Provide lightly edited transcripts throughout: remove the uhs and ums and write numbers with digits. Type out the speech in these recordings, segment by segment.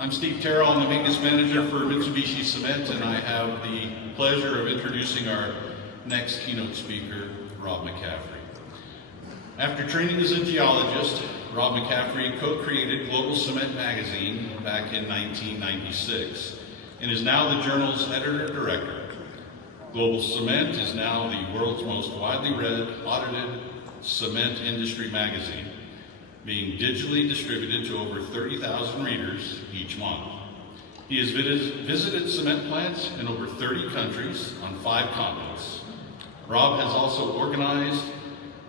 I'm Steve Terrell, I'm the maintenance manager for Mitsubishi Cement, and I have the pleasure of introducing our next keynote speaker, Rob McCaffrey. After training as a geologist, Rob McCaffrey co-created Global Cement magazine back in 1996 and is now the journal's editor-director. Global Cement is now the world's most widely read, audited cement industry magazine, being digitally distributed to over 30,000 readers each month. He has visited cement plants in over 30 countries on 5 continents. Rob has also organized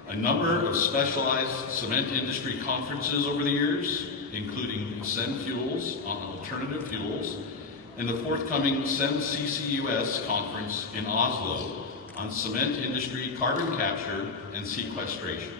a number of specialized cement industry conferences over the years, including CEN Fuels on alternative fuels, and the forthcoming CEN CCUS conference in Oslo on cement industry carbon capture and sequestration.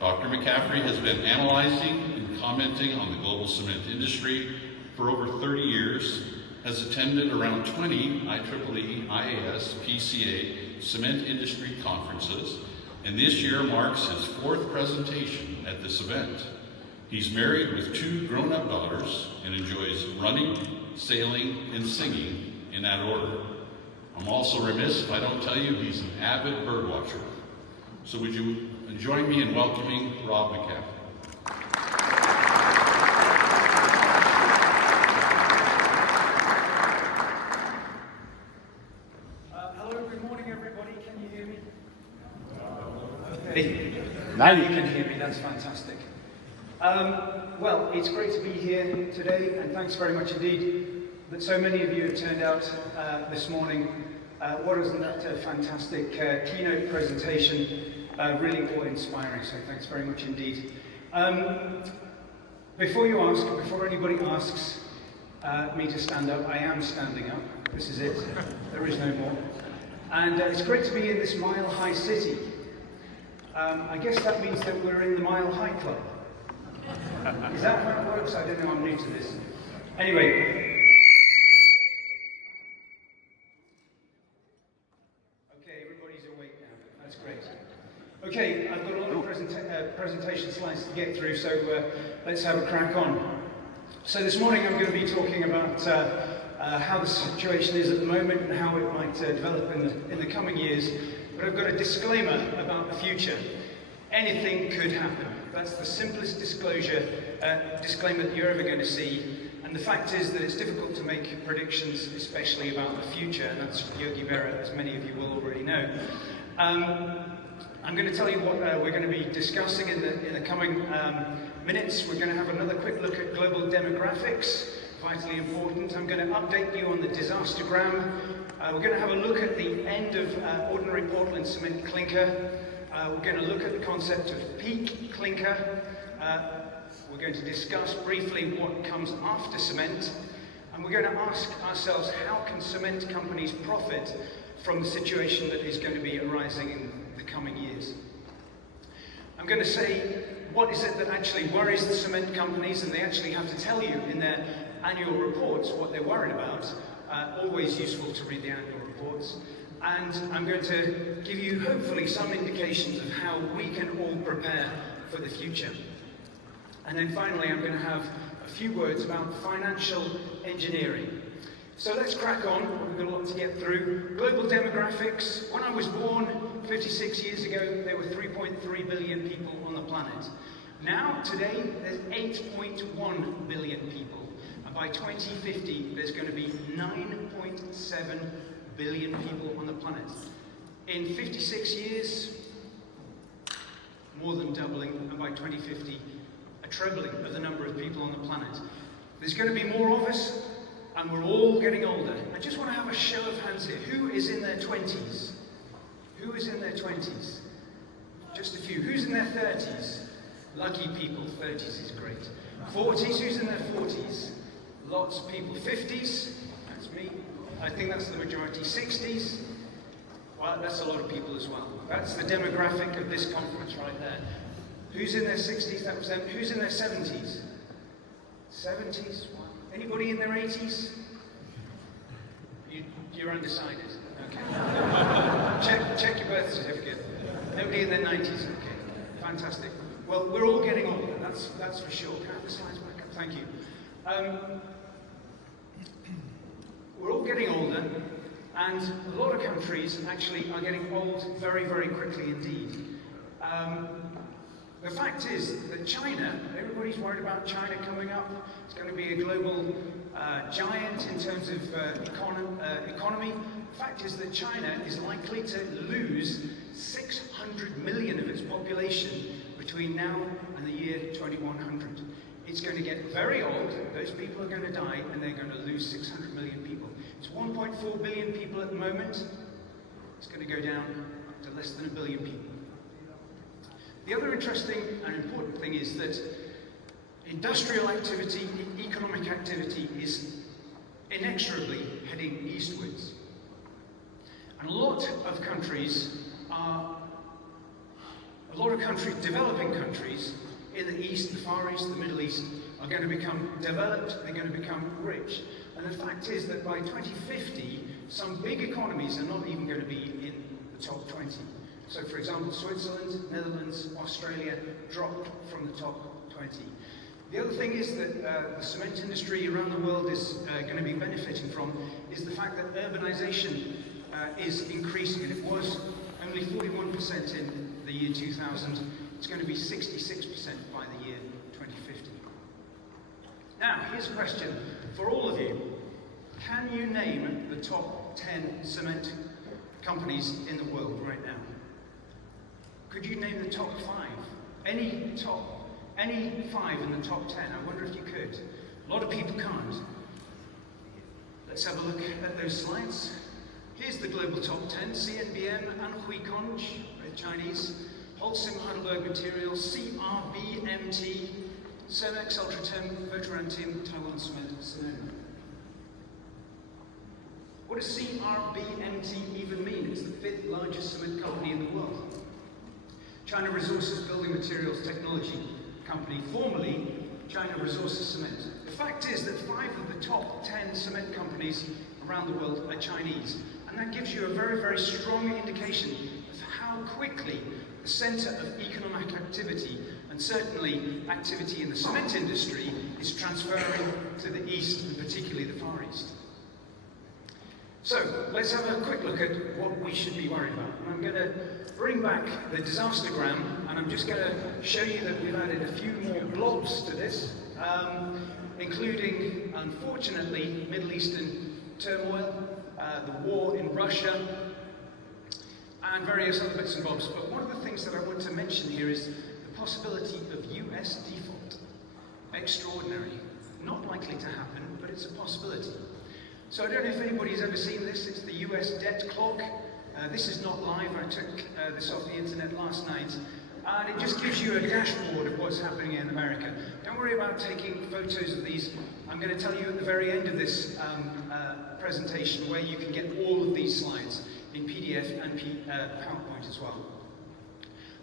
Dr. McCaffrey has been analyzing and commenting on the global cement industry for over 30 years, has attended around 20 IEEE-IAS PCA cement industry conferences, and this year marks his 4th presentation at this event. He's married with 2 grown-up daughters and enjoys running, sailing, and singing in that order. I'm also remiss if I don't tell you he's an avid bird watcher. So would you join me in welcoming Rob McCaffrey. Hello, good morning everybody. Can you hear me? Okay. Now you can hear me, that's fantastic. Well, it's great to be here today, and thanks very much indeed that so many of you have turned out this morning. Wasn't that a fantastic keynote presentation? Really awe-inspiring, so thanks very much indeed. Before anybody asks me to stand up, I am standing up. This is it. There is no more. And it's great to be in this Mile High city. I guess that means that we're in the Mile High Club. Is that how it works? I don't know, I'm new to this. Anyway. Okay, I've got a lot of presentation slides to get through, so let's have a crack on. So this morning I'm going to be talking about how the situation is at the moment and how it might develop in the coming years. But I've got a disclaimer about the future. Anything could happen. That's the simplest disclaimer that you're ever going to see. And the fact is that it's difficult to make predictions, especially about the future, and that's Yogi Berra, as many of you will already know. I'm going to tell you what we're going to be discussing in the coming minutes. We're going to have another quick look at global demographics, vitally important. I'm going to update you on the disastergram. We're going to have a look at the end of ordinary Portland cement clinker. We're going to look at the concept of peak clinker. We're going to discuss briefly what comes after cement. And we're going to ask ourselves, how can cement companies profit from the situation that is going to be arising in the coming years? I'm going to say, what is it that actually worries the cement companies, and they actually have to tell you in their annual reports what they're worried about. Always useful to read the annual reports. And I'm going to give you hopefully some indications of how we can all prepare for the future. And then finally I'm going to have a few words about financial engineering. So let's crack on. We've got a lot to get through. Global demographics. When I was born 56 years ago, there were 3.3 billion people on the planet. Now, today, there's 8.1 billion people. And by 2050, there's going to be 9.7 billion people on the planet. In 56 years, more than doubling, and by 2050, a trebling of the number of people on the planet. There's going to be more of us, and we're all getting older. I just want to have a show of hands here. Who is in their 20s? Who is in their 20s? Just a few. Who's in their 30s? Lucky people. 30s is great. 40s? Who's in their 40s? Lots of people. 50s? That's me. I think that's the majority. 60s? Well, that's a lot of people as well. That's the demographic of this conference right there. Who's in their 60s? That was them. Who's in their 70s? 70s? Anybody in their 80s? You're undecided. Okay. Check your birth certificate. Nobody in their 90s. Okay. Fantastic. Well, we're all getting older. That's for sure. Can I have the slides back up? Thank you. we're all getting older, and a lot of countries actually are getting old very, very quickly indeed. The fact is that China, everybody's worried about China coming up. It's going to be a global giant in terms of economy. The fact is that China is likely to lose 600 million of its population between now and the year 2100. It's going to get very old, those people are going to die, and they're going to lose 600 million people. It's 1.4 billion people at the moment. It's going to go down to less than 1 billion people. The other interesting and important thing is that industrial activity, economic activity is inexorably heading eastwards. And a lot of countries, developing countries in the East, the Far East, the Middle East, are going to become developed, they're going to become rich. And the fact is that by 2050, some big economies are not even going to be in the top 20. So for example, Switzerland, Netherlands, Australia dropped from the top 20. The other thing is that the cement industry around the world is going to be benefiting from is the fact that urbanization is increasing, and it was only 41% in the year 2000. It's going to be 66% by the year 2050. Now, here's a question for all of you. Can you name the top 10 cement companies in the world right now? Could you name the top 5? Any 5 in the top 10? I wonder if you could. A lot of people can't. Let's have a look at those slides. Here's the global top 10. CNBM, Anhui Conch, Chinese. Holcim Heidelberg Materials, CRBMT, Cemex Ultratherm, Votorantim, Taiwan Cement. What does CRBMT even mean? It's the 5th largest cement company in the world. China Resources Building Materials Technology Company, formerly China Resources Cement. The fact is that 5 of the top 10 cement companies around the world are Chinese. And that gives you a very, very strong indication of how quickly the centre of economic activity, and certainly activity in the cement industry, is transferring to the east, and particularly the Far East. So, let's have a quick look at what we should be worried about. And I'm going to bring back the disastergram, and I'm just going to show you that we've added a few more blobs to this, including, unfortunately, Middle Eastern turmoil, the war in Russia, and various other bits and bobs. But one of the things that I want to mention here is the possibility of US default. Extraordinary. Not likely to happen, but it's a possibility. So I don't know if anybody's ever seen this. It's the US debt clock. This is not live. I took this off the internet last night. And it just gives you a dashboard of what's happening in America. Don't worry about taking photos of these. I'm going to tell you at the very end of this presentation where you can get all of these slides in PDF and PowerPoint as well.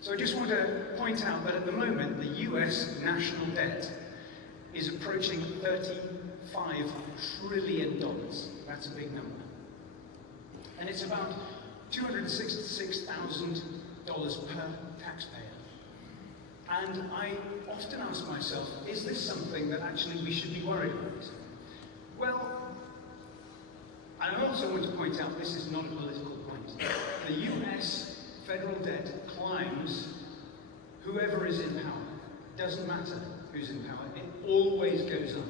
So I just want to point out that at the moment, the US national debt is approaching $35 trillion. That's a big number. And it's about $266,000 per taxpayer. And I often ask myself, is this something that actually we should be worried about? Well, I also want to point out this is not a political point. The US federal debt climbs whoever is in power. Doesn't matter who's in power, it always goes up.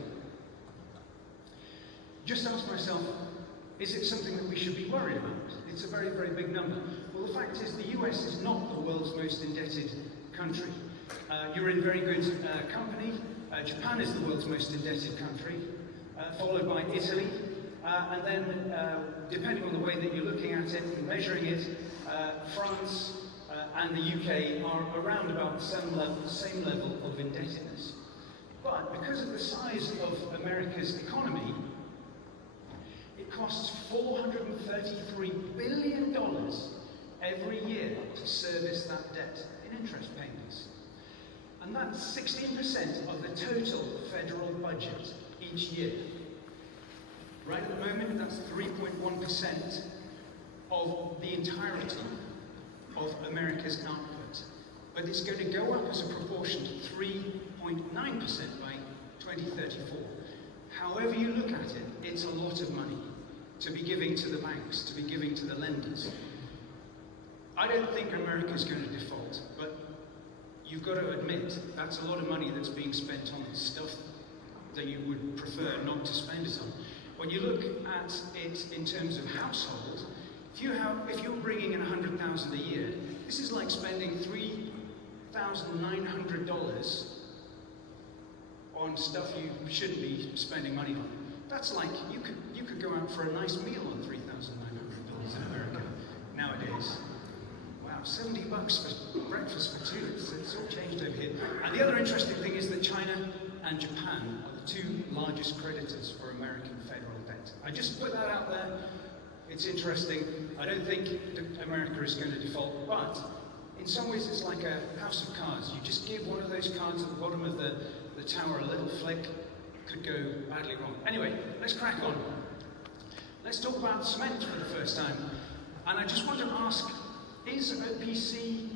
Just ask myself, is it something that we should be worried about? It's a very, very big number. Well, the fact is the US is not the world's most indebted country. You're in very good company. Japan is the world's most indebted country, followed by Italy. And then, depending on the way that you're looking at it and measuring it, France and the UK are around about the same level of indebtedness. But because of the size of America's economy, it costs $433 billion every year to service that debt in interest payments. And that's 16% of the total federal budget each year. Right at the moment, that's 3.1% of the entirety of America's output. But it's going to go up as a proportion to 3.9% by 2034. However you look at it, it's a lot of money. to be giving to the banks, to be giving to the lenders. I don't think America's going to default, but you've got to admit that's a lot of money that's being spent on stuff that you would prefer not to spend it on. When you look at it in terms of household, if you're bringing in $100,000 a year, this is like spending $3,900 on stuff you shouldn't be spending money on. That's like you could go out for a nice meal on $3,900 in America nowadays. Wow, $70 for breakfast for two. It's all changed over here. And the other interesting thing is that China and Japan are the two largest creditors for American federal debt. I just put that out there. It's interesting. I don't think that America is going to default, but in some ways it's like a house of cards. You just give one of those cards at the bottom of the tower a little flick, could go badly wrong. Anyway, let's crack on. Let's talk about cement for the first time. And I just want to ask, is OPC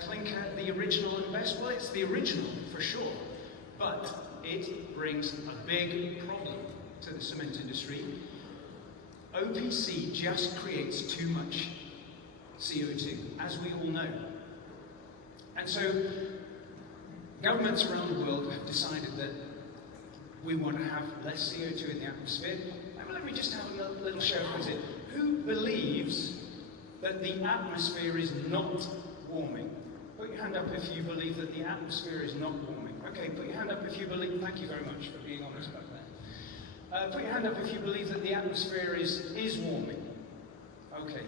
clinker the original and best? Well, it's the original for sure, but it brings a big problem to the cement industry. OPC just creates too much CO2, as we all know. And so governments around the world have decided that we want to have less CO2 in the atmosphere. And let me just have a little show of it. Who believes that the atmosphere is not warming? Put your hand up if you believe that the atmosphere is not warming. Okay, put your hand up if you believe, thank you very much for being honest about that. Put your hand up if you believe that the atmosphere is warming. Okay.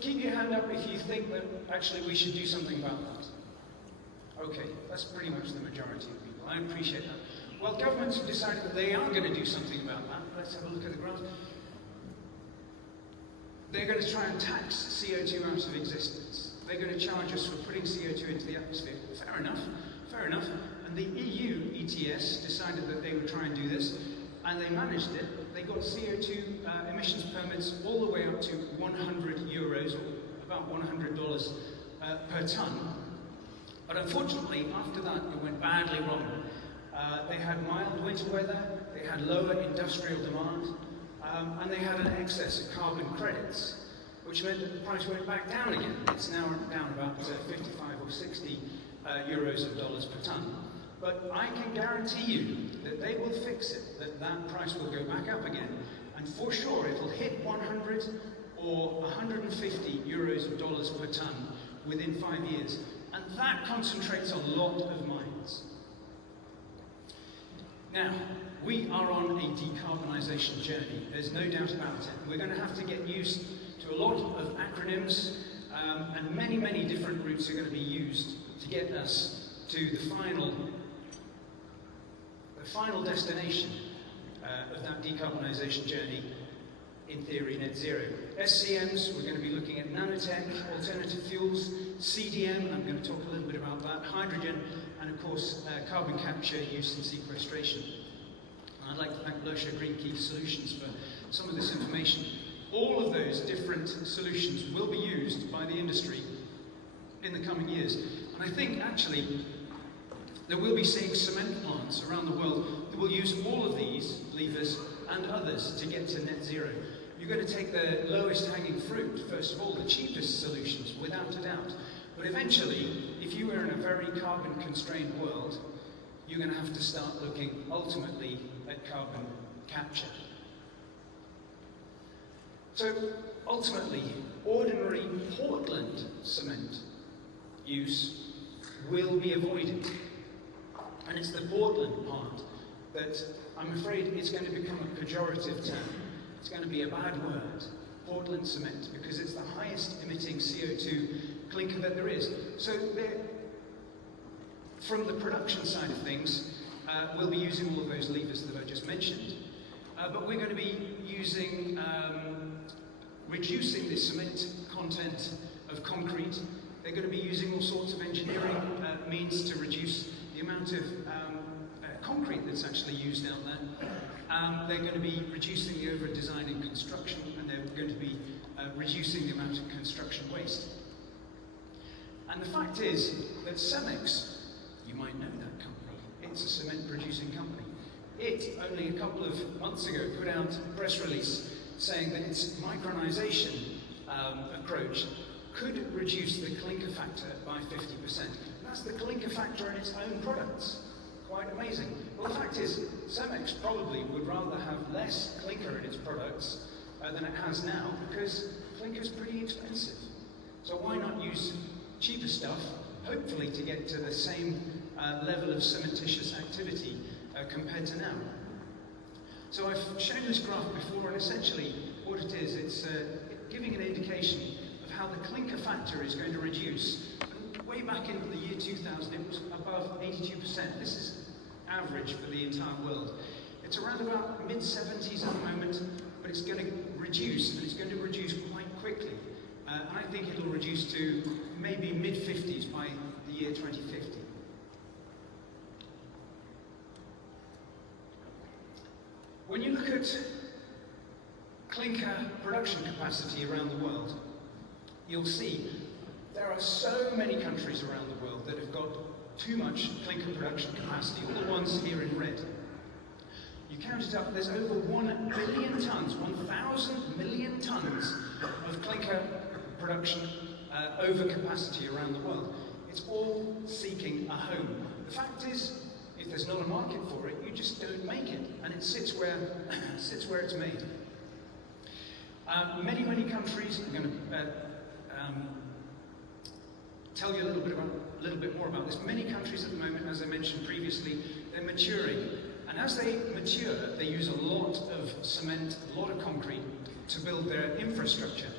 Keep your hand up if you think that actually we should do something about that. Okay, that's pretty much the majority of people. I appreciate that. Well, governments have decided that they are going to do something about that. Let's have a look at the graph. They're going to try and tax CO2 out of existence. They're going to charge us for putting CO2 into the atmosphere. Fair enough, fair enough. And the EU ETS decided that they would try and do this, and they managed it. They got CO2 emissions permits all the way up to €100, or about $100 per tonne. But unfortunately, after that, it went badly wrong. They had mild winter weather, they had lower industrial demand, and they had an excess of carbon credits, which meant that the price went back down again. It's now down about 55 or 60 euros of dollars per tonne. But I can guarantee you that they will fix it, that price will go back up again, and for sure it will hit 100 or 150 euros of dollars per tonne within 5 years. And that concentrates a lot of minds. Now, we are on a decarbonisation journey, there's no doubt about it. We're going to have to get used to a lot of acronyms, and many, many different routes are going to be used to get us to the final destination of that decarbonisation journey, in theory, net zero. SCMs, we're going to be looking at nanotech, alternative fuels, CDM, I'm going to talk a little bit about that, hydrogen, and of course, carbon capture, use and sequestration. And I'd like to thank Lusha Green Key Solutions for some of this information. All of those different solutions will be used by the industry in the coming years. And I think, actually, that we'll be seeing cement plants around the world that will use all of these levers and others to get to net zero. You're going to take the lowest hanging fruit, first of all, the cheapest solutions, without a doubt. But eventually, if you are in a very carbon constrained world, you're going to have to start looking ultimately at carbon capture. So ultimately, ordinary Portland cement use will be avoided. And it's the Portland part that I'm afraid is going to become a pejorative term. It's going to be a bad word, Portland cement, because it's the highest emitting CO2 clinker that there is. So from the production side of things, we'll be using all of those levers that I just mentioned. But we're going to be using, reducing the cement content of concrete. They're going to be using all sorts of engineering means to reduce the amount of concrete that's actually used out there. They're going to be reducing the over-design in construction, and they're going to be reducing the amount of construction waste. And the fact is that Cemex, you might know that company, it's a cement producing company. It, only a couple of months ago, put out a press release saying that its micronization approach could reduce the clinker factor by 50%. That's the clinker factor in its own products. Quite amazing. Well, the fact is, Cemex probably would rather have less clinker in its products than it has now, because clinker is pretty expensive. So why not use cheaper stuff, hopefully to get to the same level of cementitious activity compared to now. So I've shown this graph before, and essentially what it is, it's giving an indication of how the clinker factor is going to reduce. And way back in the year 2000, it was above 82%. This is average for the entire world. It's around about mid-70s at the moment, but it's going to reduce, and it's going to reduce quite quickly. And I think it'll reduce to maybe mid-50s by the year 2050. When you look at clinker production capacity around the world, you'll see there are so many countries around the world that have got too much clinker production capacity, all the ones here in red. You count it up, there's over 1 billion tons, 1,000 million tons of clinker production overcapacity around the world. It's all seeking a home. The fact is, if there's not a market for it, you just don't make it, and it sits where it's made. Many countries, I'm going to tell you a little bit more about this. Many countries at the moment, as I mentioned previously, they're maturing, and as they mature, they use a lot of cement, a lot of concrete to build their infrastructure.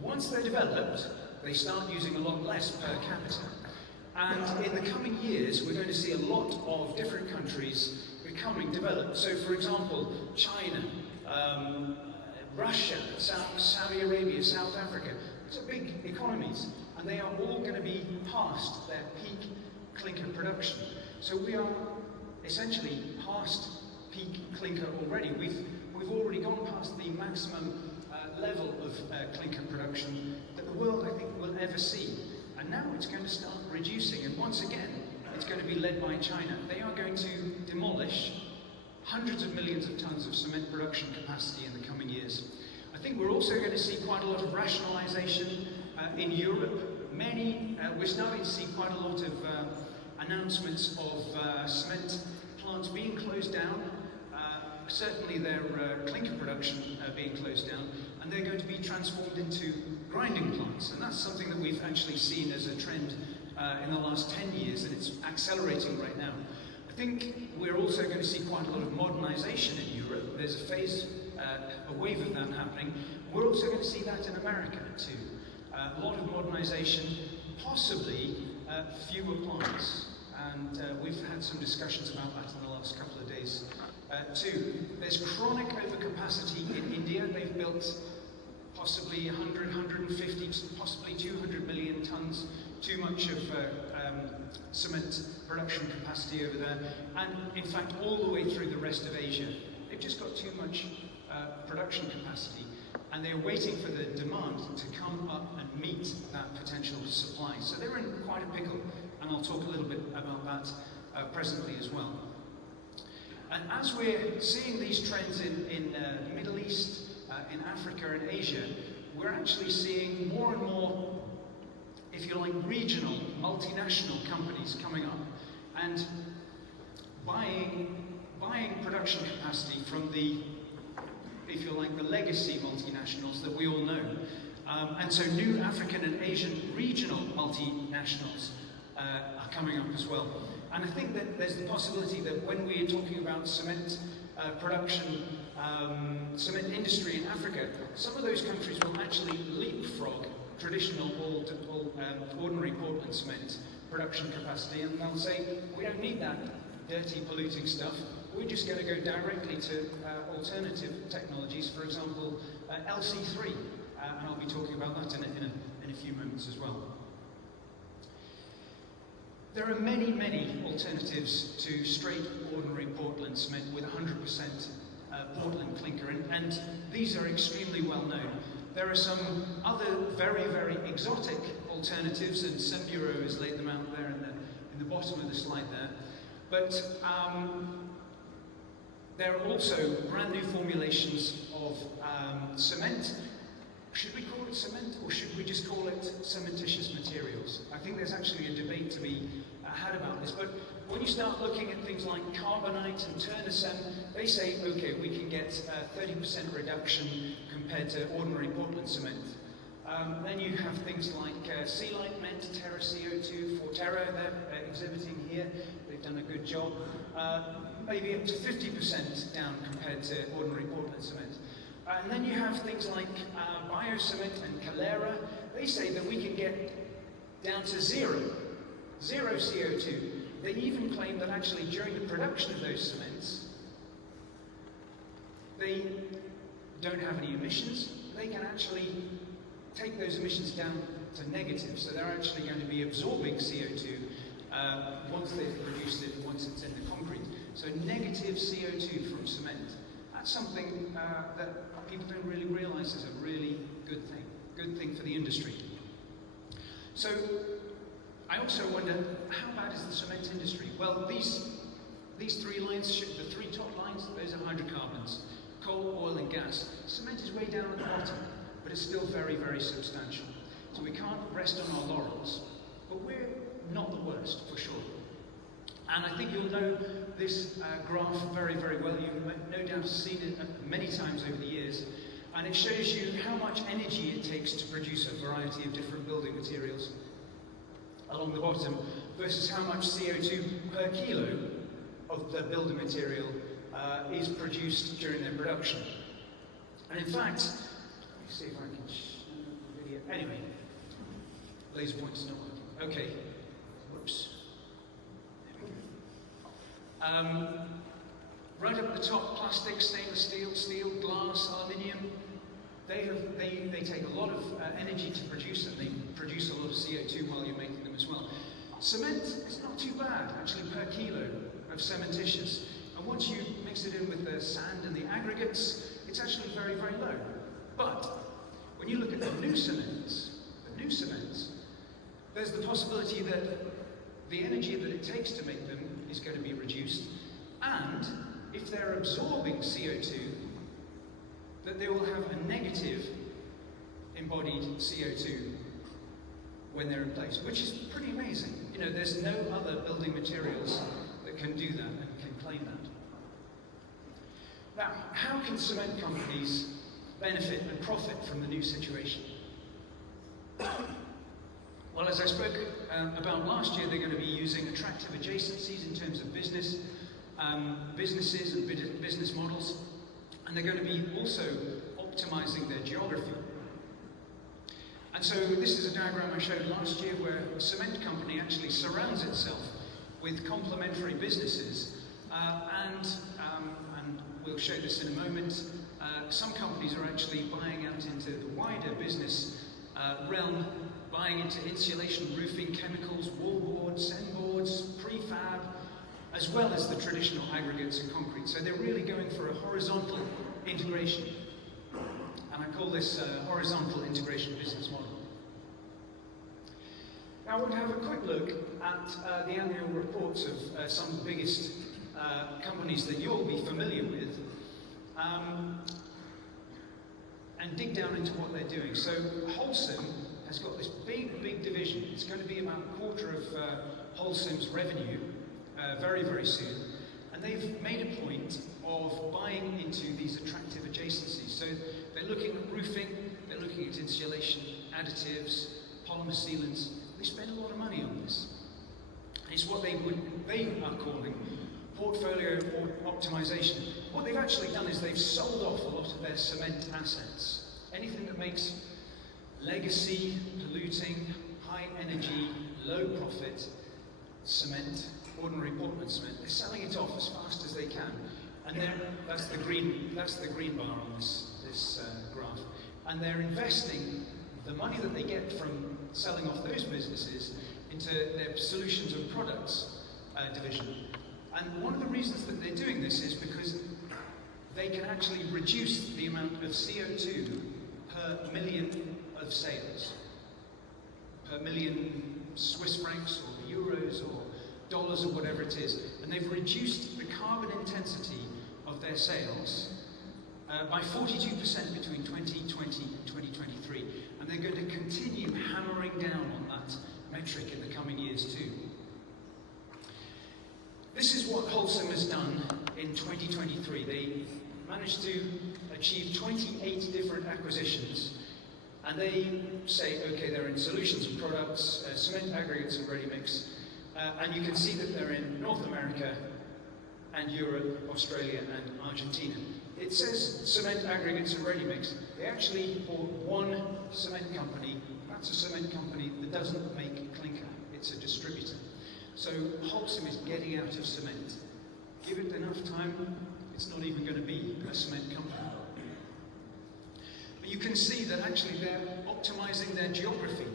Once they're developed, they start using a lot less per capita. And in the coming years, we're going to see a lot of different countries becoming developed. So, for example, China, Russia, Saudi Arabia, South Africa. These are big economies, and they are all going to be past their peak clinker production. So we are essentially past peak clinker already. We've already gone past the maximum level of clinker production that the world, I think, will ever see. And now it's going to start reducing, and once again, it's going to be led by China. They are going to demolish hundreds of millions of tons of cement production capacity in the coming years. I think we're also going to see quite a lot of rationalization in Europe. We're starting to see quite a lot of announcements of cement plants being closed down. Certainly their clinker production being closed down, and they're going to be transformed into grinding plants. And that's something that we've actually seen as a trend in the last 10 years, and it's accelerating right now. I think we're also going to see quite a lot of modernization in Europe. There's a wave of that happening. We're also going to see that in America too. A lot of modernization, possibly fewer plants. And we've had some discussions about that in the last couple of days too. There's chronic overcapacity in India. They've built possibly 100, 150, possibly 200 million tons, too much of cement production capacity over there. And in fact, all the way through the rest of Asia, they've just got too much production capacity. And they're waiting for the demand to come up and meet that potential supply. So they're in quite a pickle, and I'll talk a little bit about that presently as well. And as we're seeing these trends in the Middle East, in Africa and Asia, we're actually seeing more and more, if you like, regional, multinational companies coming up and buying production capacity from the, if you like, the legacy multinationals that we all know. And so new African and Asian regional multinationals are coming up as well. And I think that there's the possibility that when we're talking about cement production, cement industry in Africa, some of those countries will actually leapfrog traditional ordinary Portland cement production capacity, and they'll say, we don't need that dirty, polluting stuff. We're just going to go directly to alternative technologies, for example, LC3, and I'll be talking about that in a few moments as well. There are many alternatives to straight ordinary Portland cement with 100% Portland clinker, and these are extremely well known. There are some other very exotic alternatives, and Semburo has laid them out there in the bottom of the slide there. But There are also brand new formulations of cement. Should we call it cement, or should we just call it cementitious materials? I think there's actually a debate to be had about this, but when you start looking at things like carbonite and Turnacem, they say, okay, we can get a 30% reduction compared to ordinary Portland cement. Then you have things like Sealite, Ment, Terra CO2, Forterra, they're exhibiting here. They've done a good job. Maybe up to 50% down compared to ordinary Portland cement. And then you have things like Biocement and Calera. They say that we can get down to zero CO2. They even claim that actually during the production of those cements, they don't have any emissions. They can actually take those emissions down to negative, so they're actually going to be absorbing CO2 once they've produced it, once it's in the concrete. So negative CO2 from cement. That's something that people don't really realise is a really good thing for the industry. So I also wonder, how bad is the cement industry? Well, these three lines, the three top lines, those are hydrocarbons, coal, oil and gas. Cement is way down at the bottom, but it's still very, very substantial. So we can't rest on our laurels, but we're not the worst, for sure. And I think you'll know this graph very, very well. You've no doubt seen it many times over the years. And it shows you how much energy it takes to produce a variety of different building materials along the bottom versus how much CO2 per kilo of the building material is produced during their production. And in fact, let me see if I can show the video. Anyway, laser point's not working. Okay, whoops. Right up at the top, plastic, stainless steel, glass, aluminium, they take a lot of energy to produce them. They produce a lot of CO2 while you're making them as well. Cement is not too bad, actually, per kilo of cementitious. And once you mix it in with the sand and the aggregates, it's actually very, very low. But when you look at the new cements, there's the possibility that the energy that it takes to make them is going to be reduced, and if they're absorbing CO2, that they will have a negative embodied CO2 when they're in place, which is pretty amazing. You know, there's no other building materials that can do that and can claim that. Now, how can cement companies benefit and profit from the new situation? Well, as I spoke about last year, they're going to be using attractive adjacencies in terms of businesses and business models, and they're going to be also optimizing their geography. And so this is a diagram I showed last year where a cement company actually surrounds itself with complementary businesses, and we'll show this in a moment. Some companies are actually buying out into the wider business realm, buying into insulation, roofing, chemicals, wallboards, sandboards, prefab, as well as the traditional aggregates and concrete. So they're really going for a horizontal integration. And I call this horizontal integration business model. Now I want to have a quick look at the annual reports of some of the biggest companies that you'll be familiar with, and dig down into what they're doing. So Holcim has got this big division. It's going to be about a quarter of Holcim's revenue very, very soon. And they've made a point of buying into these attractive adjacencies. So they're looking at roofing, they're looking at insulation, additives, polymer sealants. They spend a lot of money on this. It's what they are calling portfolio optimization. What they've actually done is they've sold off a lot of their cement assets. Anything that makes legacy, polluting, high energy, low profit cement, ordinary Portland cement, they're selling it off as fast as they can. And that's the green bar on this graph. And they're investing the money that they get from selling off those businesses into their solutions and products division. And one of the reasons that they're doing this is because they can actually reduce the amount of CO2 per million of sales, per million Swiss francs or euros or dollars or whatever it is. And they've reduced the carbon intensity of of their sales by 42% between 2020 and 2023. And they're going to continue hammering down on that metric in the coming years too. This is what Holcim has done in 2023. They managed to achieve 28 different acquisitions. And they say, okay, they're in solutions and products, cement, aggregates and ready-mix. And you can see that they're in North America and Europe, Australia and Argentina. It says cement, aggregates and ready-mix. They actually bought one cement company. That's a cement company that doesn't make clinker. It's a distributor. So Holcim is getting out of cement. Give it enough time, it's not even going to be a cement company. But you can see that actually they're optimizing their geography.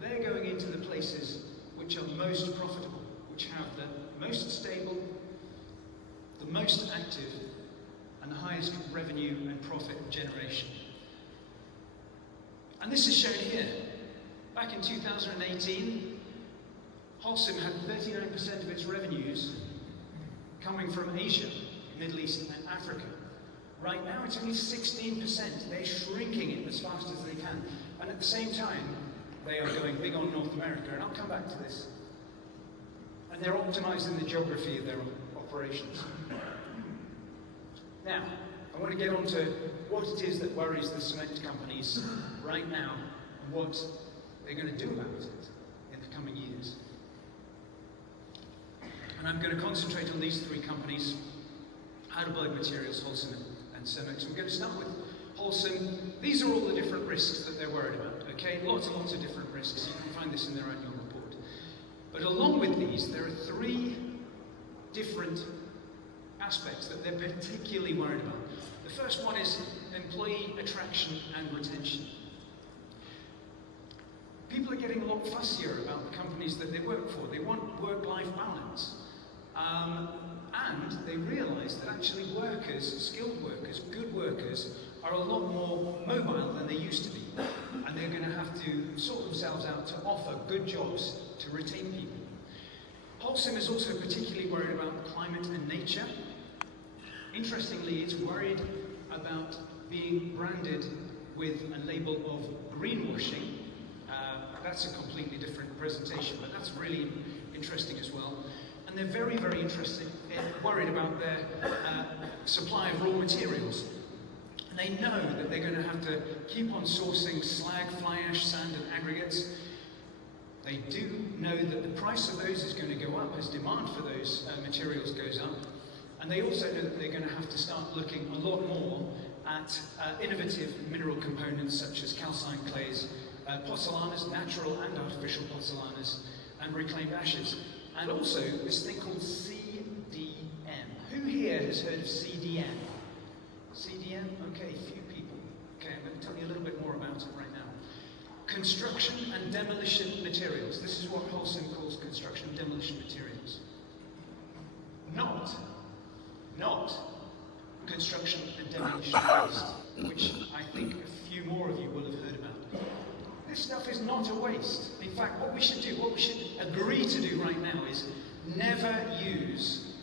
They're going into the places which are most profitable, which have the most stable, the most active, and the highest revenue and profit generation. And this is shown here. Back in 2018, Holcim had 39% of its revenues coming from Asia, Middle East and Africa. Right now it's only 16%. They're shrinking it as fast as they can. And at the same time, they are going big on North America, and I'll come back to this. And they're optimizing the geography of their operations. Now, I want to get on to what it is that worries the cement companies right now, and what they're going to do about it in the coming years. And I'm going to concentrate on these three companies: Heidelberg Materials, Holcim and Cemex. We're going to start with Holcim. These are all the different risks that they're worried about, okay? Lots and lots of different risks. You can find this in their annual report. But along with these, there are three different aspects that they're particularly worried about. The first one is employee attraction and retention. People are getting a lot fussier about the companies that they work for. They want work-life balance. And they realise that actually workers, skilled workers, good workers, are a lot more mobile than they used to be. And they're going to have to sort themselves out to offer good jobs to retain people. Holcim is also particularly worried about climate and nature. Interestingly, it's worried about being branded with a label of greenwashing. That's a completely different presentation, but that's really interesting as well. And they're very, very worried about their supply of raw materials. And they know that they're going to have to keep on sourcing slag, fly ash, sand and aggregates. They do know that the price of those is going to go up as demand for those materials goes up. And they also know that they're going to have to start looking a lot more at innovative mineral components such as calcined clays, pozzolanas, natural and artificial pozzolanas, and reclaimed ashes. And also this thing called CDM. Who here has heard of CDM? CDM? Okay, few people. Okay, I'm going to tell you a little bit more about it right now. Construction and demolition materials. This is what Holcim calls construction and demolition materials. Not construction and demolition waste, which I think a few more of you will have heard about. This stuff is not a waste. In fact, what we should agree to do right now is never use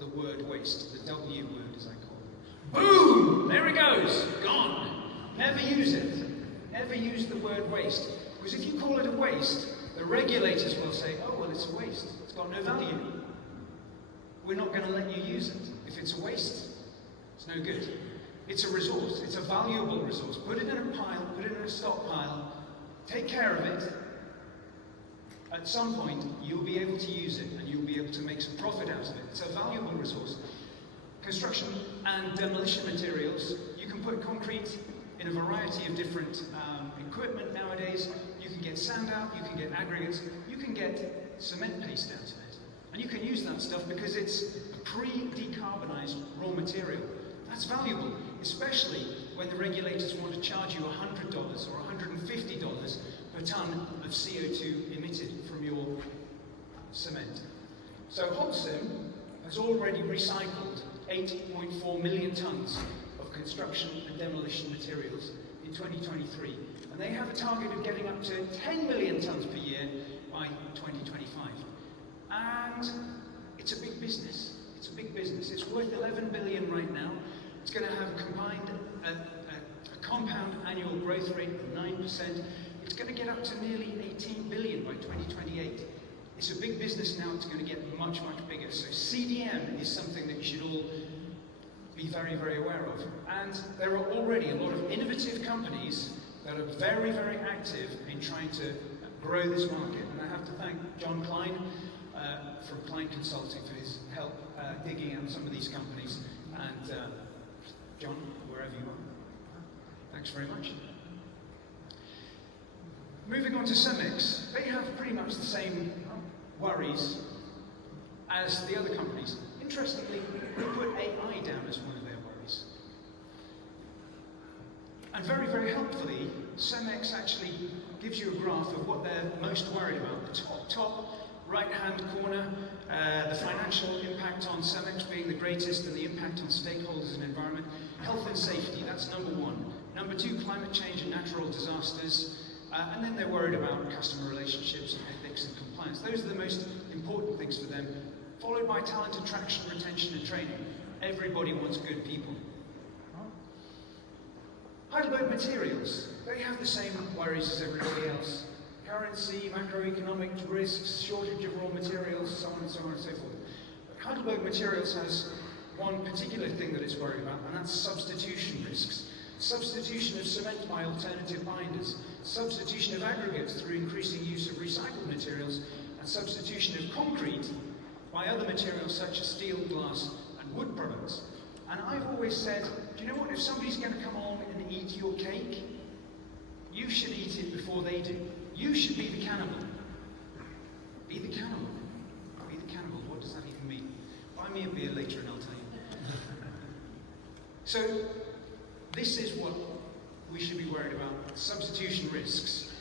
the word waste, the W word as I call it. Boom! There it goes, gone. Never use it. Never use the word waste. Because if you call it a waste, the regulators will say, oh, well, it's a waste. It's got no value. We're not going to let you use it. If it's a waste, it's no good. It's a resource. It's a valuable resource. Put it in a pile, put it in a stockpile, take care of it. At some point, you'll be able to use it and you'll be able to make some profit out of it. It's a valuable resource. Construction and demolition materials, you can put concrete in a variety of different equipment nowadays. You can get sand out, you can get aggregates, you can get cement paste out of it. And you can use that stuff because it's a pre-decarbonized raw material. That's valuable, especially when the regulators want to charge you $100 or $150 per ton of CO2 emitted from your cement. So Holcim has already recycled 8.4 million tons of construction and demolition materials in 2023, and they have a target of getting up to 10 million tons per year by 2025. And it's a big business. It's a big business. It's worth 11 billion right now. It's going to have combined a compound annual growth rate of 9%. It's going to get up to nearly 18 billion by 2028. It's a big business now. It's going to get much, much bigger. So CDM is something that you should all be very, very aware of. And there are already a lot of innovative companies that are very, very active in trying to grow this market. And I have to thank John Klein from Klein Consulting for his help digging out some of these companies. And John, wherever you are, thanks very much. Moving on to Cemex, they have pretty much the same worries as the other companies. Interestingly, they put AI down as one of their worries. And very, very helpfully, Cemex actually gives you a graph of what they're most worried about. The top right-hand corner, the financial impact on Cemex being the greatest and the impact on stakeholders and environment. Health and safety, that's number one. Number two, climate change and natural disasters. And then they're worried about customer relationships and ethics and compliance. Those are the most important things for them, followed by talent attraction, retention and training. Everybody wants good people. Heidelberg Materials, they have the same worries as everybody else. Currency, macroeconomic risks, shortage of raw materials, so on and so on and so forth. But Heidelberg Materials has one particular thing that it's worried about, and that's substitution risks. Substitution of cement by alternative binders, substitution of aggregates through increasing use of recycled materials, and substitution of concrete by other materials such as steel, glass, and wood products. And I've always said, do you know what, if somebody's going to come along and eat your cake, you should eat it before they do. You should be the cannibal. Be the cannibal. Be the cannibal. What does that even mean? Buy me a beer later and I'll tell you. So, this is what we should be worried about, substitution risks.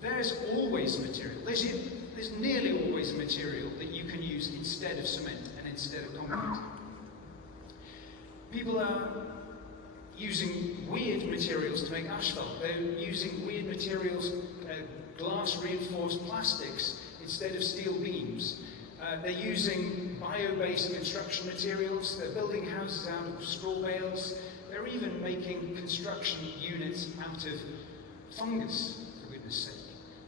There's always material, there's nearly always a material that you can use instead of cement and instead of concrete. People are using weird materials to make asphalt. They're using weird materials, glass reinforced plastics instead of steel beams. They're using bio-based construction materials. They're building houses out of straw bales. They're even making construction units out of fungus, for goodness sake.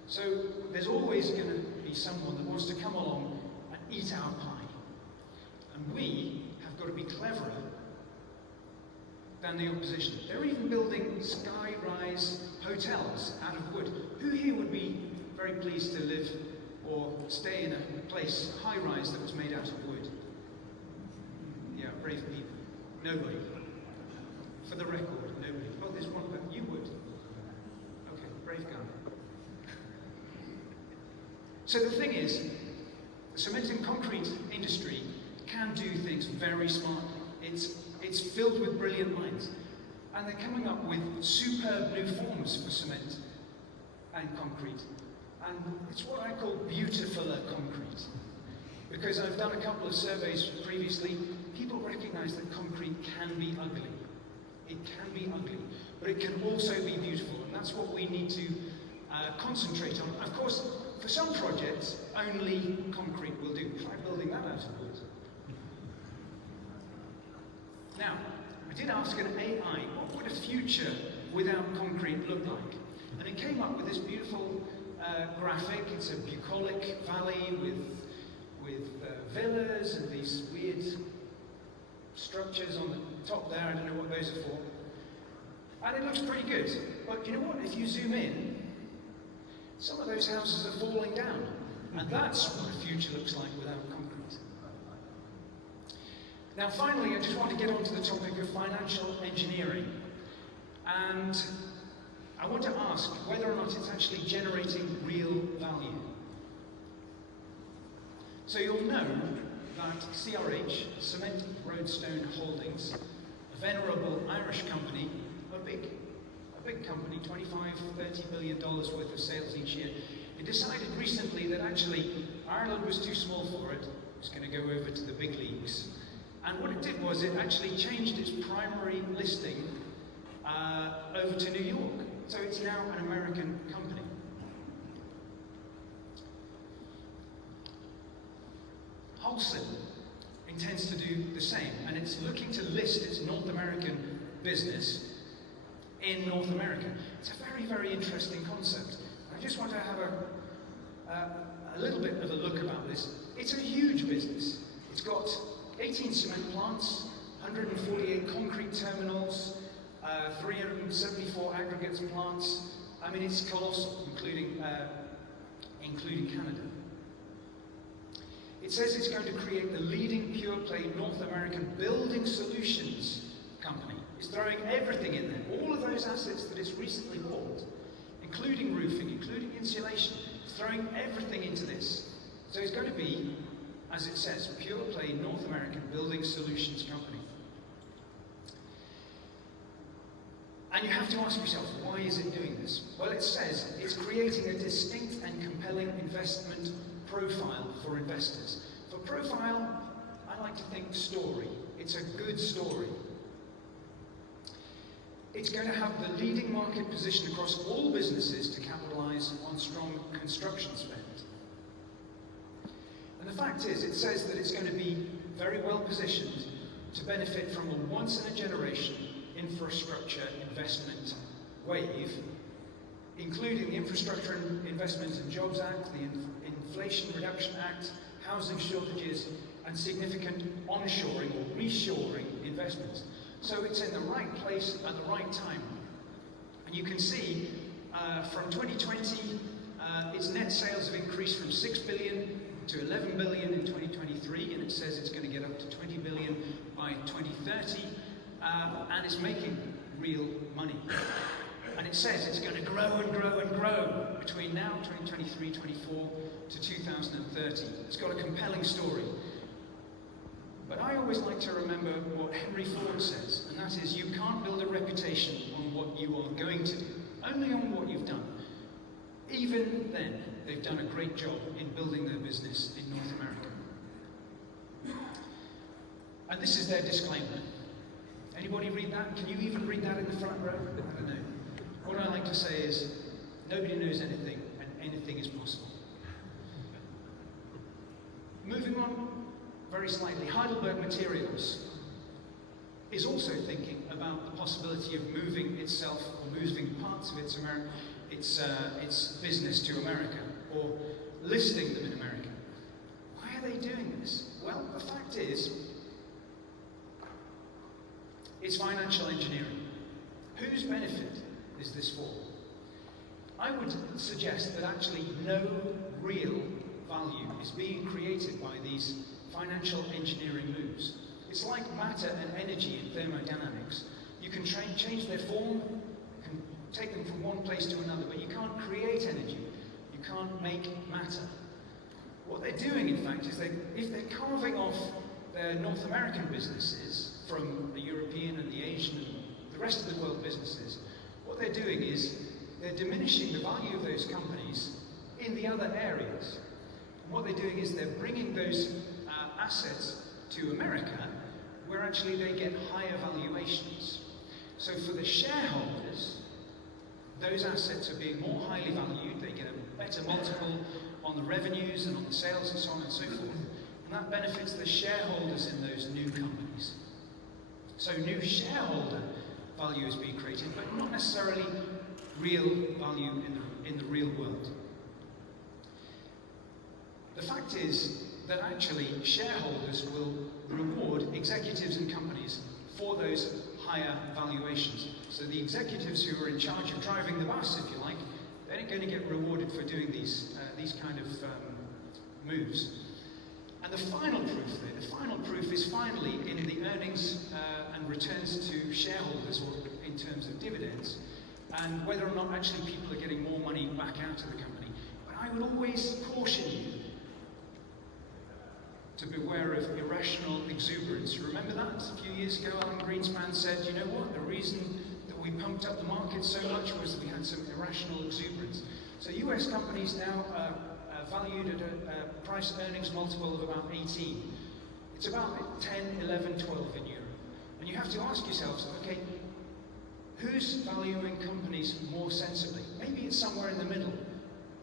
So there's always going to be someone that wants to come along and eat our pie. And we have got to be cleverer than the opposition. They're even building sky-rise hotels out of wood. Who here would be very pleased to live or stay in a place, high-rise, that was made out of wood? Yeah, brave people. Nobody. For the record, nobody. Well, there's one, but you would. Okay, brave guy. So the thing is, the cement and concrete industry can do things very smartly. It's filled with brilliant minds. And they're coming up with superb new forms for cement and concrete. And it's what I call beautifuler concrete. Because I've done a couple of surveys previously, people recognize that concrete can be ugly. It can be ugly, but it can also be beautiful, and that's what we need to concentrate on. Of course, for some projects, only concrete will do. Try building that out of wood. Now, I did ask an AI, what would a future without concrete look like? And it came up with this beautiful graphic. It's a bucolic valley with villas and these weird structures on the top there. I don't know what those are for. And it looks pretty good. But you know what? If you zoom in, some of those houses are falling down. And that's what a future looks like without concrete. Now finally, I just want to get onto the topic of financial engineering. And I want to ask whether or not it's actually generating real value. So you'll know that CRH, Cement Roadstone Holdings, a venerable Irish company, a big company, $25–30 billion worth of sales each year, it decided recently that actually Ireland was too small for it. It was going to go over to the big leagues. And what it did was it actually changed its primary listing over to New York. So it's now an American company. Holcim, intends to do the same, and it's looking to list its North American business in North America. It's a very, very interesting concept. I just want to have a little bit of a look about this. It's a huge business. It's got 18 cement plants, 148 concrete terminals, 374 aggregates plants. I mean, it's colossal, including Canada. It says it's going to create the leading pure-play North American building solutions company. It's throwing everything in there, all of those assets that it's recently bought, including roofing, including insulation. It's throwing everything into this. So it's going to be, as it says, pure-play North American building solutions company. And you have to ask yourself, why is it doing this? Well, it says it's creating a distinct and compelling investment profile for investors. For profile, I like to think story. It's a good story. It's going to have the leading market position across all businesses to capitalize on strong construction spend. And the fact is, it says that it's going to be very well positioned to benefit from a once-in-a-generation infrastructure investment wave, including the Infrastructure Investment and Jobs Act, the Inflation Reduction Act, housing shortages, and significant onshoring or reshoring investments. So it's in the right place at the right time. And you can see from 2020, its net sales have increased from 6 billion to 11 billion in 2023, and it says it's going to get up to 20 billion by 2030, and it's making real money. And it says it's going to grow and grow and grow between now, 2023, 24 to 2030. It's got a compelling story. But I always like to remember what Henry Ford says, and that is, you can't build a reputation on what you are going to do, only on what you've done. Even then, they've done a great job in building their business in North America. And this is their disclaimer. Anybody read that? Can you even read that in the front row? I don't know. What I like to say is, nobody knows anything, and anything is possible. Moving on very slightly, Heidelberg Materials is also thinking about the possibility of moving itself, or moving parts of its business to America, or listing them in America. Why are they doing this? Well, the fact is, it's financial engineering. Whose benefit is this for? I would suggest that actually no real value is being created by these financial engineering moves. It's like matter and energy in thermodynamics. You can change their form, you can take them from one place to another, but you can't create energy. You can't make matter. What they're doing, in fact, is if they're carving off their North American businesses from the European and the Asian and the rest of the world businesses, what they're doing is they're diminishing the value of those companies in the other areas. And what they're doing is they're bringing those assets to America, where actually they get higher valuations. So for the shareholders, those assets are being more highly valued, they get a better multiple on the revenues and on the sales and so on and so forth. And that benefits the shareholders in those new companies. So new shareholder value is being created, but not necessarily real value in the real world. The fact is that actually shareholders will reward executives and companies for those higher valuations. So the executives who are in charge of driving the bus, if you like, they're going to get rewarded for doing these kind of moves. And the final proof is finally in the earnings and returns to shareholders, or in terms of dividends, and whether or not actually people are getting more money back out of the company. But I would always caution you to beware of irrational exuberance. Remember that? A few years ago, Alan Greenspan said, you know what, the reason that we pumped up the market so much was that we had some irrational exuberance. So US companies now are valued at a price earnings multiple of about 18. It's about 10, 11, 12 in Europe. And you have to ask yourselves, okay, who's valuing companies more sensibly? Maybe it's somewhere in the middle.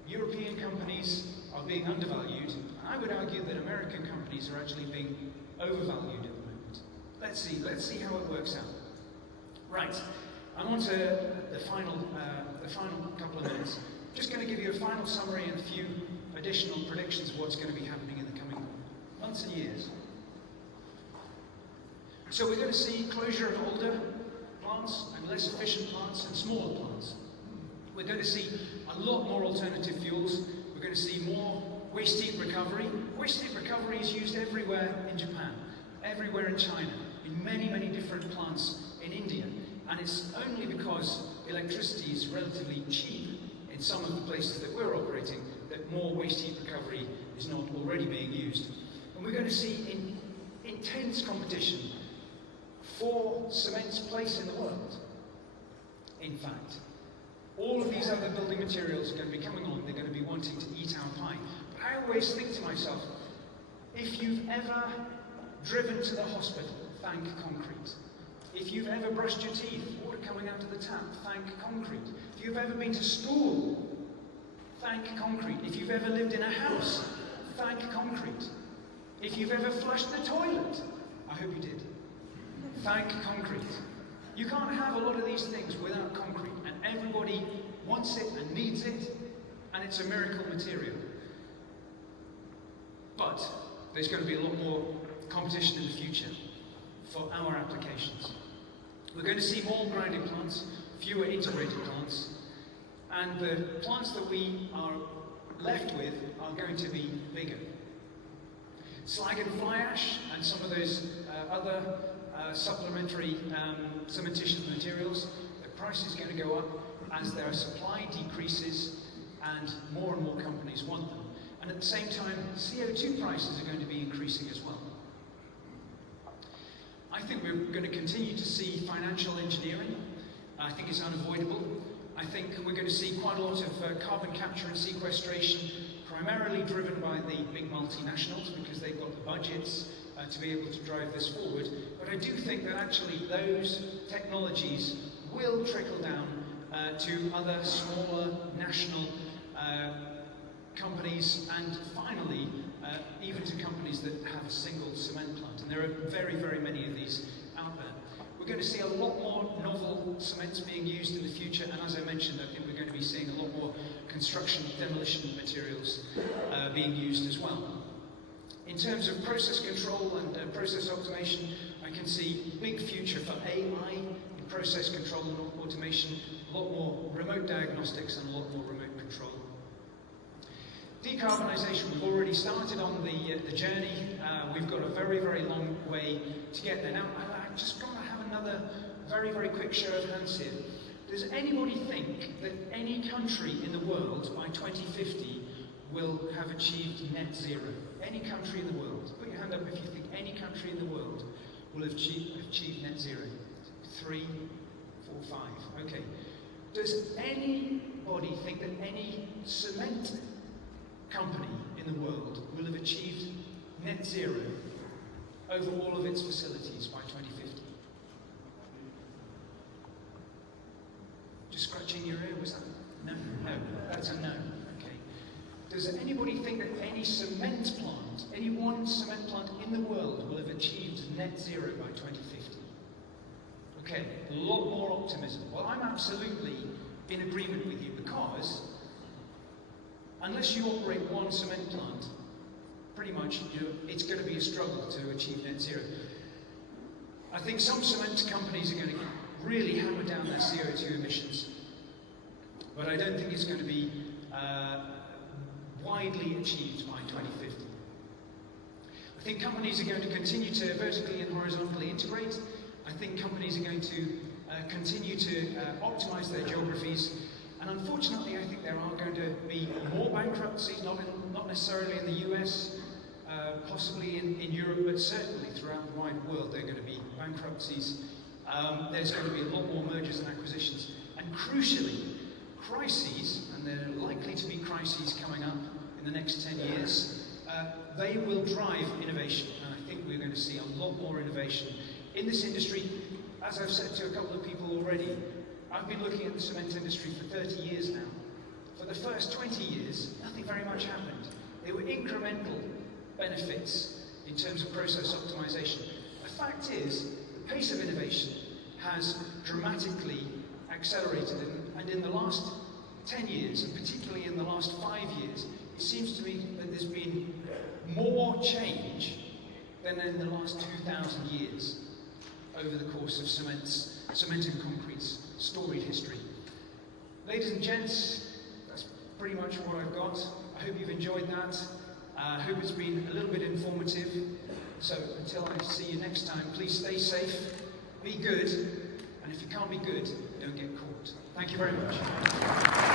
European companies are being undervalued. I would argue that American companies are actually being overvalued at the moment. Let's see how it works out. Right, I'm on to the final couple of minutes. Just going to give you a final summary and a few additional predictions of what's going to be happening in the coming months and years. So we're going to see closure of older plants and less efficient plants and smaller plants. We're going to see a lot more alternative fuels. We're going to see more waste heat recovery. Waste heat recovery is used everywhere in Japan, everywhere in China, in many, many different plants in India. And it's only because electricity is relatively cheap in some of the places that we're operating that more waste heat recovery is not already being used. And we're going to see intense competition for cement's place in the world. In fact, all of these other building materials are going to be coming on, they're going to be wanting to eat our pie. But I always think to myself, if you've ever driven to the hospital, thank concrete. If you've ever brushed your teeth, water coming out of the tap, thank concrete. If you've ever been to school, thank concrete. If you've ever lived in a house, thank concrete. If you've ever flushed the toilet, I hope you did, thank concrete. You can't have a lot of these things without concrete, and everybody wants it and needs it, and it's a miracle material. But there's going to be a lot more competition in the future for our applications. We're going to see more grinding plants, fewer integrated plants, and the plants that we are left with are going to be bigger. Slag and fly ash and some of those other supplementary cementitious materials, the price is going to go up as their supply decreases and more companies want them. And at the same time, CO2 prices are going to be increasing as well. I think we're going to continue to see financial engineering. I think it's unavoidable. I think we're going to see quite a lot of carbon capture and sequestration, primarily driven by the big multinationals because they've got the budgets to be able to drive this forward. But I do think that actually those technologies will trickle down to other smaller national companies and finally even to companies that have a single cement plant. And there are very, very many of these out there. We're going to see a lot more novel cements being used in the future, and as I mentioned, I think we're going to be seeing a lot more construction demolition materials being used as well. In terms of process control and process automation, I can see a big future for AI in process control and automation, a lot more remote diagnostics and a lot more remote control. Decarbonisation, we've already started on the journey. We've got a very, very long way to get there. Now, I just want to have another very, very quick show of hands here. Does anybody think that any country in the world by 2050 will have achieved net zero? Any country in the world? Put your hand up if you think any country in the world will have achieved net zero. 3, 4, 5. Okay. Does anybody think that any cement company in the world will have achieved net zero over all of its facilities by 2050? Just scratching your ear, was that? No, no, that's a no. Okay. Does anybody think that any cement plant, any one cement plant in the world will have achieved net zero by 2050? Okay, a lot more optimism. Well, I'm absolutely in agreement with you because unless you operate one cement plant, pretty much it's going to be a struggle to achieve net zero. I think some cement companies are going to really hammer down their CO2 emissions, but I don't think it's going to be widely achieved by 2050. I think companies are going to continue to vertically and horizontally integrate. I think companies are going to continue to optimize their geographies. And unfortunately, I think there are going to be more bankruptcies, not necessarily in the US, possibly in Europe, but certainly throughout the wide world, there are going to be bankruptcies. There's going to be a lot more mergers and acquisitions. And crucially, crises, and there are likely to be crises coming up in the next 10 years, they will drive innovation. And I think we're going to see a lot more innovation in this industry. As I've said to a couple of people already, I've been looking at the cement industry for 30 years now. For the first 20 years, nothing very much happened. There were incremental benefits in terms of process optimization. The fact is, the pace of innovation has dramatically accelerated, and in the last 10 years, and particularly in the last 5 years, it seems to me that there's been more change than in the last 2,000 years over the course of cement and concrete's storied history. Ladies and gents, that's pretty much what I've got. I hope you've enjoyed that. I hope it's been a little bit informative. So until I see you next time, please stay safe, be good, and if you can't be good, don't get caught. Thank you very much.